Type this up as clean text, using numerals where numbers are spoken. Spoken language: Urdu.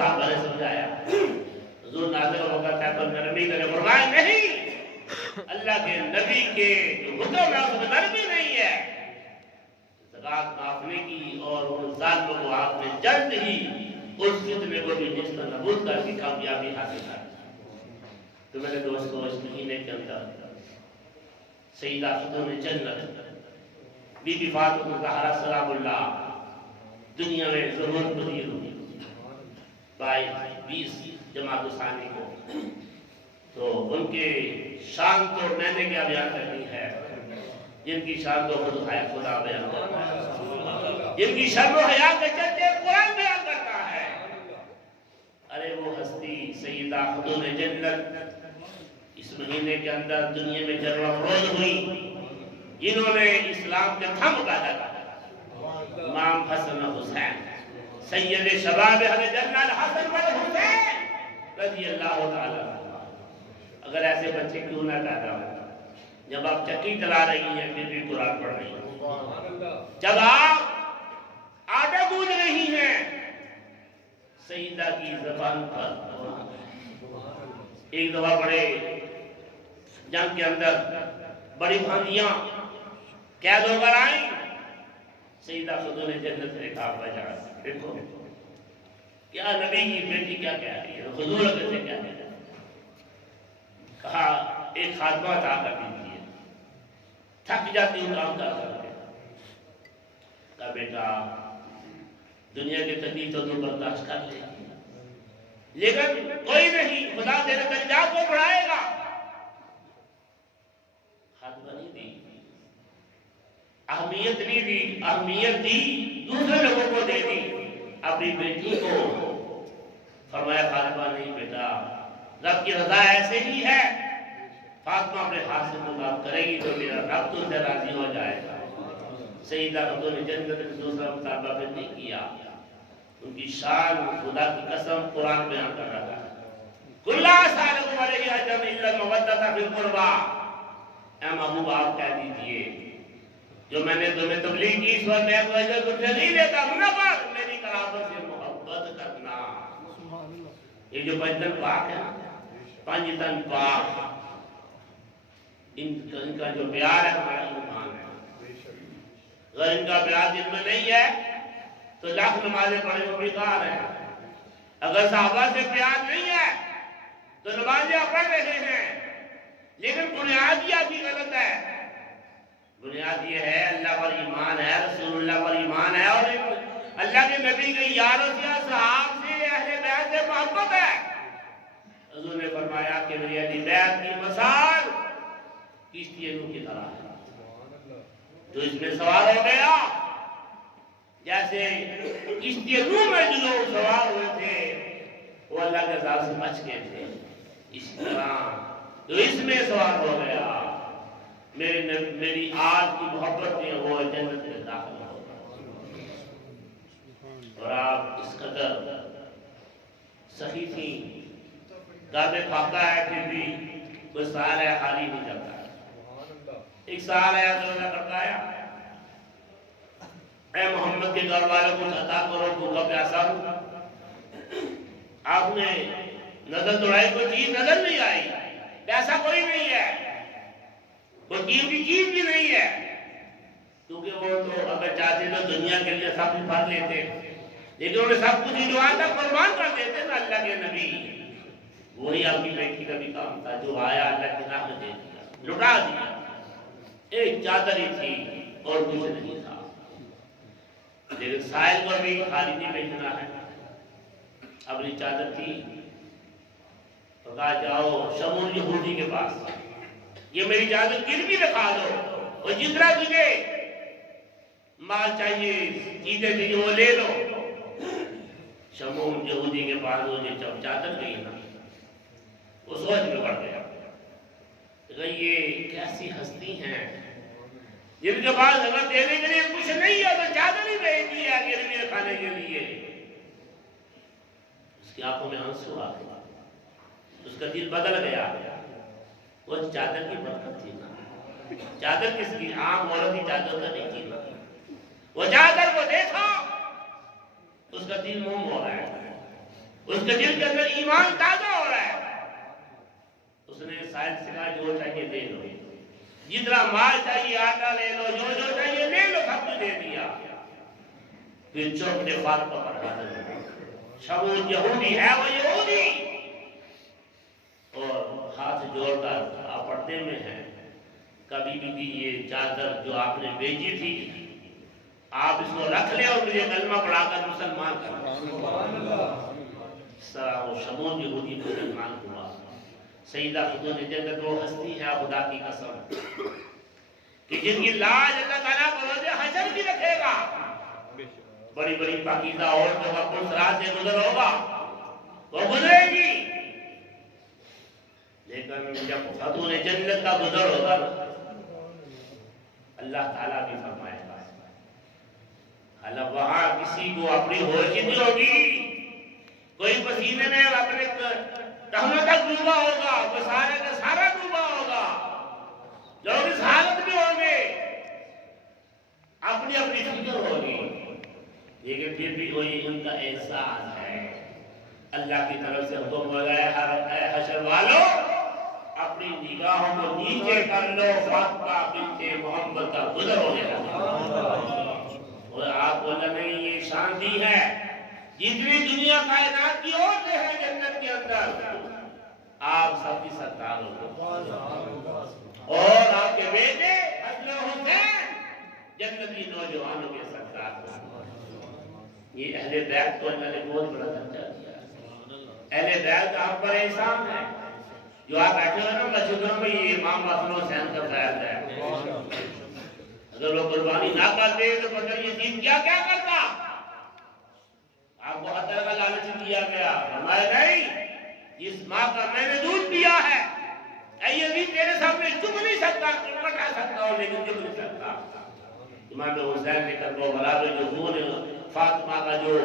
صحابہ نے سمجھایا، حضور نازل ہوگا تھا پر نرمی کرے، فرمایا نہیں، اللہ کے نبی کے جو حکم ہے اس میں نرمی نہیں ہے، زکات معاف نہیں کی اور ان ظالموں کو آپ نے جلد ہی اس فتنے کو بھی نیست و نابود کر کے کامیابی حاصل کر دی۔ تو میرے دوستوں اس مہینے کے اندر سیدہ خاتون جنت بی بی فاطمہ الزہرا سلام اللہ دنیا میں ضرورت پذیر ہوئی 22 جماعت ثانی کو، تو ان کے شان تو میں نے کیا بیان کرنی ہے، جن کی شان تو خدا بیان کرتا ہے، جن کی شرم و حیا کے چلتے قرآن بیان کرتا ہے۔ ارے وہ ہستی سیدہ خاتون جنت اس مہینے کے اندر دنیا میں جلوہ افروز ہوئی، جنہوں نے اسلام کے تھم کا دگا، امام حسن حسین سید شباب اہل جنت حسن والحسین رضی اللہ تعالیٰ۔ اگر ایسے بچے کیوں نہ پیدا ہو، جب آپ چکی چلا رہی ہیں پھر بھی قرآن پڑھ رہی ہیں، جب آپ آٹا گوندھ رہی ہیں سیدہ کی زبان پر۔ ایک دفعہ بڑے جنگ کے اندر بڑی بھانجیاں قید ہو کر آئیں، سیدہ خاتون جنت نے کہا بجا دیکھو کیا نبی کی بیٹی کیا کہہ رہی ہے، حضور کیسے کیا کہہ رہی ہے، کہا ایک خاتمہ عطا کر دیجیے، تھک جاتی ہوں کام کر کر کے۔ کہا بیٹا دنیا کی تکلیف تو برداشت کر لے، لیکن کوئی نہیں، خدا تیرے درجات کو بڑھائے گا۔ خاتمہ نہیں دی، اہمیت نہیں دی، اہمیت دی دوسرے لوگوں کو دے دی، اپنی بیٹی کو فرمایا فاطمہ نہیں بیٹا، رب کی رضا ایسے ہی ہے، فاطمہ اپنے ہاتھ سے مقام کرے گی تو میرا رب تو سے راضی ہو جائے گا۔ سیدہ خاتون جنت نے دوسرا مطالبہ پھر نہیں کیا، ان کی شان خدا کی قسم قرآن بیان کر رہا ہے، کُلَّا سَأَلَكُمْ عَلَيْهِ أَجْرًا إِلَّا الْمَوَدَّةَ فِي الْقُرْبَى۔ اے محبوب آپ کہہ دیجئے جو میں نے تمہیں تبلیغ کی اس وقت میں کوئی اجر تجھے نہیں دیتا، مگر میری قرابت سے محبت کرنا۔ یہ جو پنجتن پاک ہے، پنجتن پاک، ان کا جو پیار ہے ہمارا ایمان ہے، اگر ان کا پیار دل میں نہیں ہے تو لاکھ نمازیں پڑھیں وہ بیکار ہیں۔ اگر صحابہ سے پیار نہیں ہے تو نمازیں پڑھ رہے ہیں لیکن بنیاد یہ بھی غلط ہے۔ بنیاد یہ ہے اللہ پر ایمان ہے، رسول اللہ پر ایمان ہے، اور اللہ کے نبی کے یاروں سے صحاب سے اہل بیت سے محبت ہے۔ حضور نے فرمایا کہ میری اہل بیت کی مثال کشتی نوح کی طرح ہے، جو اس میں سوار ہو گیا جیسے کشتی نوح میں جو لوگ سوار ہوئے تھے وہ اللہ کے عذاب سے بچ گئے تھے، اس طرح جو اس میں سوار ہو گیا میری آج کی محبت میں وہ جنت میں داخل ہوگا۔ اور آپ اس قدر صحیح تھی، کعبے پاکا ہے پھر بھی کوئی سال ہے حالی نہیں جاتا ہے، ایک سال ہے تو اللہ کرتا ہے اے محمد کے گھر والوں کو عطا کرو، بھوکا پیاسا ہوں۔ آپ نے نظر دوڑائی، کوئی چیز نظر نہیں آئی، پیسہ کوئی نہیں ہے، کوئی قیمتی چیز بھی نہیں ہے، کیونکہ وہ تو اگر چاہتے تو دنیا کے لیے سب کچھ بھر لیتے، لیکن انہوں نے سب کچھ جو آتا قربان کر دیتے نا اللہ کے نبی۔ وہی آپ کی بیٹی کا بھی کام تھا، جو آیا اللہ کی راہ میں دے دیا، لٹا دیا۔ ایک چادر ہی تھی اور کچھ نہیں تھا، لیکن سائل کو بھی خالی نہیں بھیجنا ہے، اپنی چادر تھی تو کہا جاؤ شمول یہودی کے پاس، یہ میری چادر گروی رکھا دو، اور جتنا تجھے مال چاہیے چیزیں چاہیے وہ لے لو۔ شمول یہودی کے پاس وہ جب چادر گئی نا وہ سوچ میں پڑ گیا، یہ کیسی ہستی ہیں جن کے پاس اگر دینے کے لیے کچھ نہیں ہے تو چادر ہی بھیج دی ہے گروی کھانے کے لیے۔ اس کی آنکھوں میں آنسو آ گیا، اس کا دل بدل گیا۔ وہ چادر کی برکت تھی نا، چادر کس کی؟ عام عورت کی چادر کا نہیں تھی نا، وہ چادر کو دیکھا اس کا دل موم ہو رہا ہے، اس کے دل کے اندر ایمان تازہ ہو رہا ہے. اس نے سائنس سے کہا جو چاہیے دے لو، جتنا مال چاہیے آٹا لے لو، جو چاہیے لے لو، سب کچھ دے دیا. پھر چوک نے فاطمہ پر حاضر، شمعون یہودی ہے، وہ یہودی، اور ہاتھ جوڑ کر آپ پردے میں ہیں، کبھی بھی یہ چادر جو آپ نے بھیجی تھی آپ اس کو رکھ لیں اور مجھے کلمہ پڑھا کر مسلمان کر دیں. وہ شمعون یہودی مسلمان ہوا. سیدہ خاتون جنت وہ ہستی ہے خدا کی قسم کہ جن کی لاج اللہ تعالیٰ بروز حشر بھی رکھے گا. بڑی بڑی پاکیزہ عورتوں کا پلسرا سے گزر ہوگا، وہ گزرے گی، لیکن جب خاتون جنت کا گزر ہوگا اللہ تعالیٰ بھی فرمائے گا اللہ وہاں کسی کو اپنی ہوش نہیں ہوگی، کوئی پسینے میں اپنے ٹہنے تک ڈوبا ہوگا، کوئی سارے کا سارا ڈوبا ہوگا. لوگ اس حالت میں ہوں گے، اپنی اپنی فکر ہوگی، لیکن پھر بھی وہی ان کا احساس ہے. اللہ کی طرف سے حکم ہو گیا اے حشر والو اپنی نگاہوں کو نیچے کر لو، فاطمہ بنت محمد کا گزر ہونے لگا. اور آپ بولنا نہیں یہ شانتی ہے، جتنی دنیا کائنات کی عورتیں ہیں جنت کے اندر آپ سب کی سردار ہو، اور آپ کے بیٹے حسن حسین جنتی نوجوانوں کے سردار ہو. یہ اہل بیت کو اللہ نے بہت بڑا درجہ دیا. اہل بیت آپ پر احسان ہے. جو آپ بیٹھے ہو نا مسجدوں میں یہ امام حسن حسین کا بیت ہے، اگر وہ قربانی نہ کرتے تو پتہ یہ دین کیا کیا کرتا. آپ کو ہر طرح کا لالچ دیا گیا، فرمایا نہیں اس ماں کا میں نے دودھ پیا ہے، اے یزید تیرے سامنے چپ نہیں سکتا، کٹا سکتا ہوں لیکن چپ نہیں سکتا. امام حسین نے کربلا میں جو خون فاطمہ کا جو